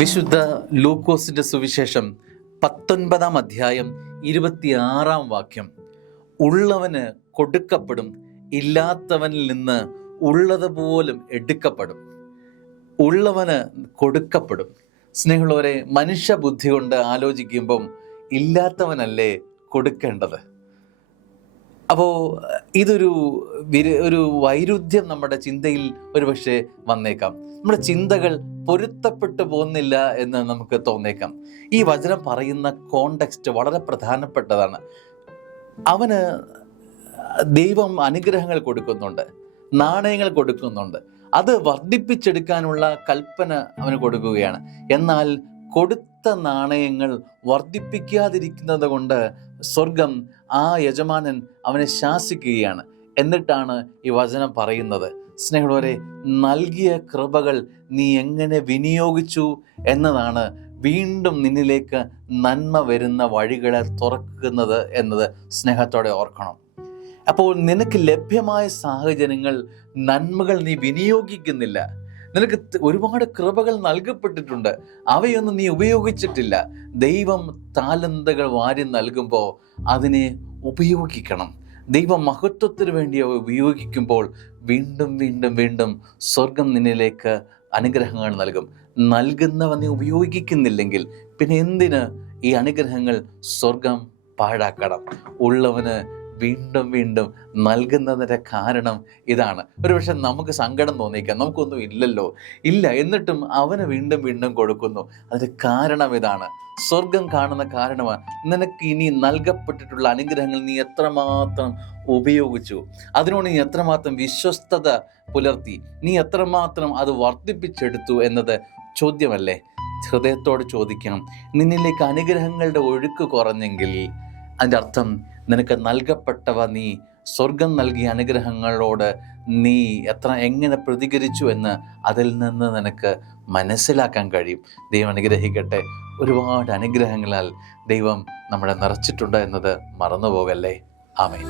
വിശുദ്ധ ലൂക്കോസിന്റെ സുവിശേഷം 19-ാം അധ്യായം 26-ാം വാക്യം. ഉള്ളവന് കൊടുക്കപ്പെടും, ഇല്ലാത്തവനിൽ നിന്ന് ഉള്ളതുപോലും എടുക്കപ്പെടും. ഉള്ളവന് കൊടുക്കപ്പെടും. സ്നേഹമുള്ളവരെ, മനുഷ്യബുദ്ധി കൊണ്ട് ആലോചിക്കുമ്പം ഇല്ലാത്തവനല്ലേ കൊടുക്കേണ്ടത്? അപ്പോൾ ഒരു വൈരുദ്ധ്യം നമ്മുടെ ചിന്തയിൽ ഒരുപക്ഷെ വന്നേക്കാം. നമ്മുടെ ചിന്തകൾ പൊരുത്തപ്പെട്ടു പോകുന്നില്ല എന്ന് നമുക്ക് തോന്നേക്കാം. ഈ വചനം പറയുന്ന കോണ്ടെക്സ്റ്റ് വളരെ പ്രധാനപ്പെട്ടതാണ്. അവന് ദൈവം അനുഗ്രഹങ്ങൾ കൊടുക്കുന്നുണ്ട്, നാണയങ്ങൾ കൊടുക്കുന്നുണ്ട്. അത് വർദ്ധിപ്പിച്ചെടുക്കാനുള്ള കൽപ്പന അവന് കൊടുക്കുകയാണ്. എന്നാൽ കൊടുത്ത നാണയങ്ങൾ വർദ്ധിപ്പിക്കാതിരിക്കുന്നത് കൊണ്ട് സ്വർഗം ആ യജമാനൻ അവനെ ശാസിക്കുകയാണ്. എന്നിട്ടാണ് ഈ വചനം പറയുന്നത്, സ്നേഹമുള്ളവരെ, നൽകിയ കൃപകൾ നീ എങ്ങനെ വിനിയോഗിച്ചു എന്നതാണ് വീണ്ടും നിന്നിലേക്ക് നന്മ വരുന്ന വഴികളെ തുറക്കുന്നത് എന്നത് സ്നേഹത്തോടെ ഓർക്കണം. അപ്പോൾ നിനക്ക് ലഭ്യമായ സാഹചര്യങ്ങൾ, നന്മകൾ നീ വിനിയോഗിക്കുന്നില്ല. നിനക്ക് ഒരുപാട് കൃപകൾ നൽകപ്പെട്ടിട്ടുണ്ട്, അവയൊന്നും നീ ഉപയോഗിച്ചിട്ടില്ല. ദൈവം താലന്തകൾ വാരി നൽകുമ്പോൾ അതിനെ ഉപയോഗിക്കണം. ദൈവം മഹത്വത്തിന് വേണ്ടി ഉപയോഗിക്കുമ്പോൾ വീണ്ടും വീണ്ടും വീണ്ടും സ്വർഗം നിന്നിലേക്ക് അനുഗ്രഹങ്ങൾ നൽകും. നൽകുന്നവ നീ ഉപയോഗിക്കുന്നില്ലെങ്കിൽ പിന്നെ എന്തിന് ഈ അനുഗ്രഹങ്ങൾ സ്വർഗം പാഴാക്കണം? ഉള്ളവന് വീണ്ടും വീണ്ടും നൽകുന്നതിൻ്റെ കാരണം ഇതാണ്. ഒരുപക്ഷെ നമുക്ക് സങ്കടം തോന്നിക്കാം, നമുക്കൊന്നും ഇല്ലല്ലോ, ഇല്ല, എന്നിട്ടും അവന് വീണ്ടും വീണ്ടും കൊടുക്കുന്നു. അതിൻ്റെ കാരണം ഇതാണ്. സ്വർഗം കാണുന്ന കാരണമാണ് നിനക്ക് ഇനി നൽകപ്പെട്ടിട്ടുള്ള അനുഗ്രഹങ്ങൾ നീ എത്രമാത്രം ഉപയോഗിച്ചു, അതിനോട് നീ എത്രമാത്രം വിശ്വസ്തത പുലർത്തി, നീ എത്രമാത്രം അത് വർദ്ധിപ്പിച്ചെടുത്തു എന്നത് ചോദ്യമല്ലേ? ഹൃദയത്തോട് ചോദിക്കണം. നിന്നിലേക്ക് അനുഗ്രഹങ്ങളുടെ ഒഴുക്ക് കുറഞ്ഞെങ്കിൽ അതിൻ്റെ അർത്ഥം നിനക്ക് നൽകപ്പെട്ടവ, നീ സ്വർഗം നൽകിയ അനുഗ്രഹങ്ങളോട് നീ എങ്ങനെ പ്രതികരിച്ചു എന്ന് അതിൽ നിന്ന് നിനക്ക് മനസ്സിലാക്കാൻ കഴിയും. ദൈവം അനുഗ്രഹിക്കട്ടെ. ഒരുപാട് അനുഗ്രഹങ്ങളാൽ ദൈവം നമ്മളെ നിറച്ചിട്ടുണ്ട് എന്നത് മറന്നുപോകല്ലേ. ആമേൻ.